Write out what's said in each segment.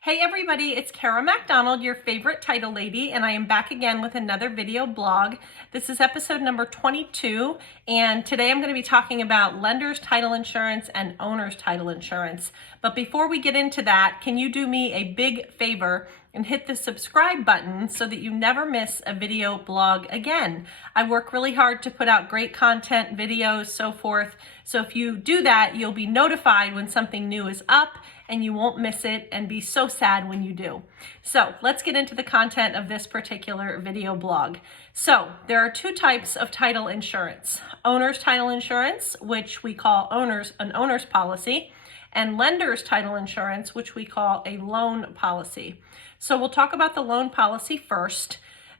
Hey everybody, it's Kara MacDonald, your favorite title lady, and I am back again with another video blog. This is episode number 22, and today I'm going to be talking about lender's title insurance and owner's title insurance. But before we get into that, can you do me a big favor and hit the subscribe button so that you never miss a video blog again? I work really hard to put out great content, videos, so forth. So if you do that, you'll be notified when something new is up and you won't miss it and be so sad when you do. So let's get into the content of this particular video blog. So there are two types of title insurance: owner's title insurance, which we call an owner's policy, and lender's title insurance, which we call a loan policy. So we'll talk about the loan policy first.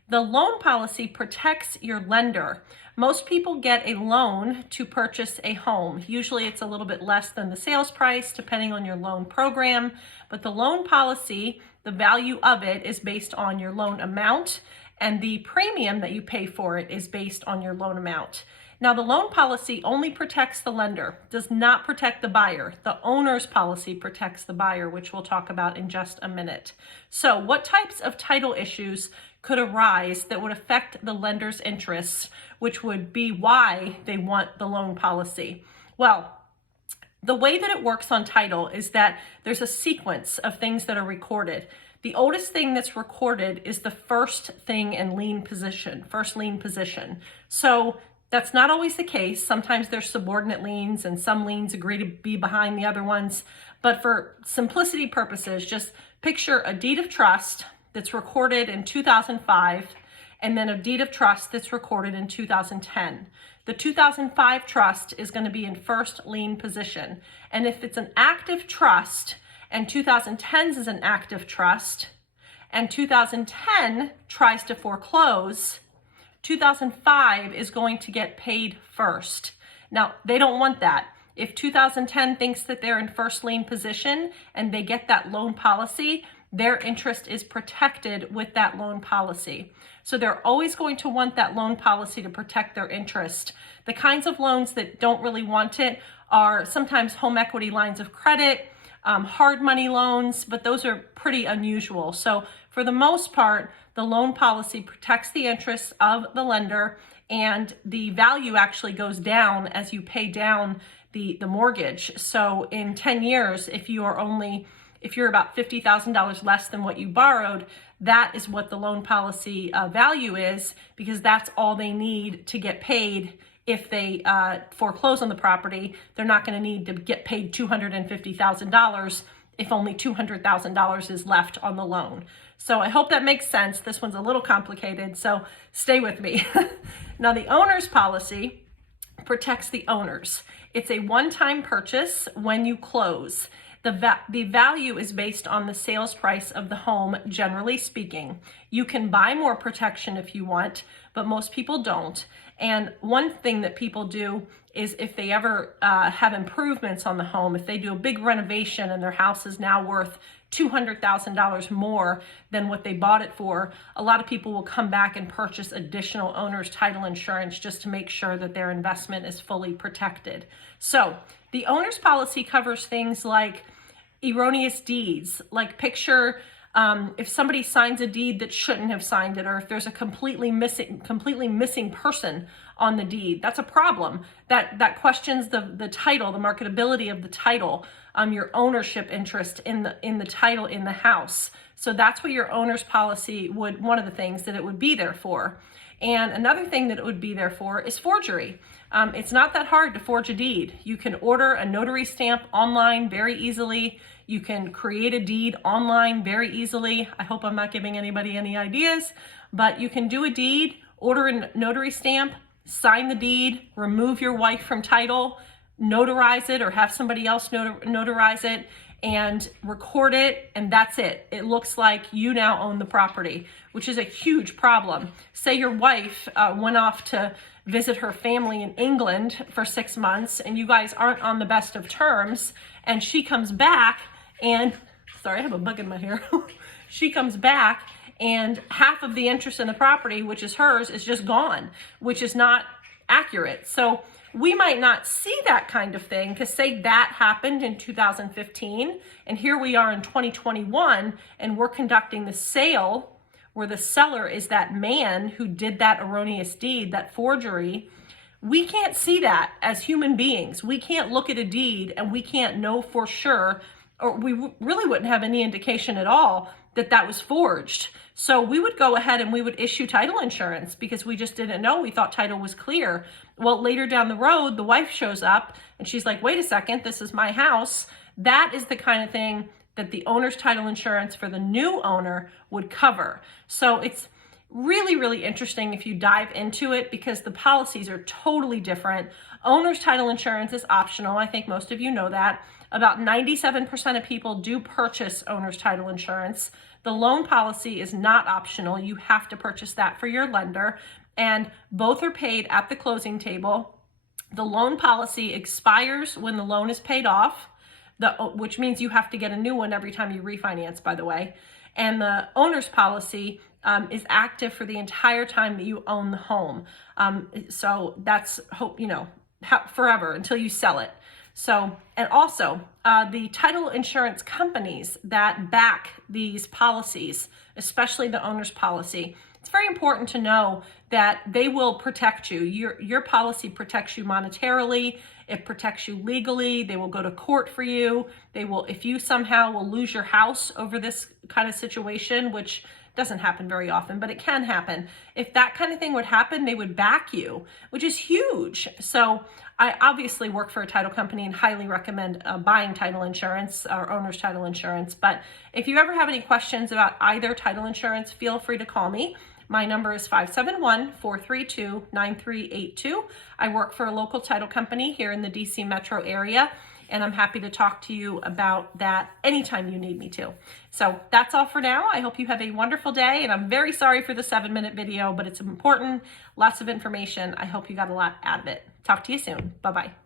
The loan policy protects your lender. Most people get a loan to purchase a home. Usually it's a little bit less than the sales price, depending on your loan program. But the loan policy, the value of it is based on your loan amount, and the premium that you pay for it is based on your loan amount. Now, the loan policy only protects the lender, does not protect the buyer. The owner's policy protects the buyer, which we'll talk about in just a minute. So what types of title issues could arise that would affect the lender's interests, which would be why they want the loan policy? Well, the way that it works on title is that there's a sequence of things that are recorded. The oldest thing that's recorded is the first thing in lien position, first lien position. So that's not always the case. Sometimes there's subordinate liens and some liens agree to be behind the other ones. But for simplicity purposes, just picture a deed of trust that's recorded in 2005 and then a deed of trust that's recorded in 2010. The 2005 trust is going to be in first lien position. And if it's an active trust and 2010's is an active trust and 2010 tries to foreclose, 2005 is going to get paid first. Now, they don't want that. If 2010 thinks that they're in first lien position and they get that loan policy, their interest is protected with that loan policy. So they're always going to want that loan policy to protect their interest. The kinds of loans that don't really want it are sometimes home equity lines of credit, hard money loans, but those are pretty unusual. So for the most part, the loan policy protects the interests of the lender, and the value actually goes down as you pay down the mortgage. So in 10 years, if you're about $50,000 less than what you borrowed, that is what the loan policy value is, because that's all they need to get paid. If they foreclose on the property, they're not going to need to get paid $250,000 if only $200,000 is left on the loan. So I hope that makes sense. This one's a little complicated, so stay with me. Now, the owner's policy protects the owners. It's a one-time purchase when you close. The value is based on the sales price of the home, generally speaking. You can buy more protection if you want, but most people don't. And one thing that people do is if they ever have improvements on the home, if they do a big renovation and their house is now worth $200,000 more than what they bought it for, a lot of people will come back and purchase additional owner's title insurance just to make sure that their investment is fully protected. So the owner's policy covers things like erroneous deeds, like picture if somebody signs a deed that shouldn't have signed it, or if there's a completely missing person on the deed. That's a problem. That questions the title, the marketability of the title, your ownership interest in the title in the house. So that's what your owner's policy would, one of the things that it would be there for. And another thing that it would be there for is forgery. It's not that hard to forge a deed. You can order a notary stamp online very easily. You can create a deed online very easily. I hope I'm not giving anybody any ideas, but you can do a deed, order a notary stamp, sign the deed, remove your wife from title, notarize it or have somebody else notarize it, and record it, and that's it. It looks like you now own the property, which is a huge problem. Say your wife went off to visit her family in England for 6 months and you guys aren't on the best of terms, and she comes back and, sorry, I have a bug in my hair. She comes back and half of the interest in the property, which is hers, is just gone, which is not accurate. So we might not see that kind of thing, because say that happened in 2015 and here we are in 2021 and we're conducting the sale where the seller is that man who did that erroneous deed, that forgery. We can't see that as human beings. We can't look at a deed and we can't know for sure, or we really wouldn't have any indication at all that that was forged. So we would go ahead and we would issue title insurance because we just didn't know. We thought title was clear. Well, later down the road, the wife shows up and she's like, wait a second, this is my house. That is the kind of thing that the owner's title insurance for the new owner would cover. So it's really, really interesting if you dive into it, because the policies are totally different. Owner's title insurance is optional. I think most of you know that. About 97% of people do purchase owner's title insurance. The loan policy is not optional. You have to purchase that for your lender, and both are paid at the closing table. The loan policy expires when the loan is paid off, which means you have to get a new one every time you refinance, by the way. And the owner's policy is active for the entire time that you own the home. So that's forever until you sell it. So, and also the title insurance companies that back these policies, especially the owner's policy, it's very important to know that they will protect you. Your policy protects you monetarily. It protects you legally. They will go to court for you. They will, if you somehow will lose your house over this kind of situation, which doesn't happen very often, but it can happen. If that kind of thing would happen, they would back you, which is huge. So I obviously work for a title company and highly recommend buying title insurance or owner's title insurance. But if you ever have any questions about either title insurance, feel free to call me. My number is 571-432-9382. I work for a local title company here in the DC metro area, and I'm happy to talk to you about that anytime you need me to. So that's all for now. I hope you have a wonderful day, and I'm very sorry for the 7-minute video, but it's important, lots of information. I hope you got a lot out of it. Talk to you soon. Bye-bye.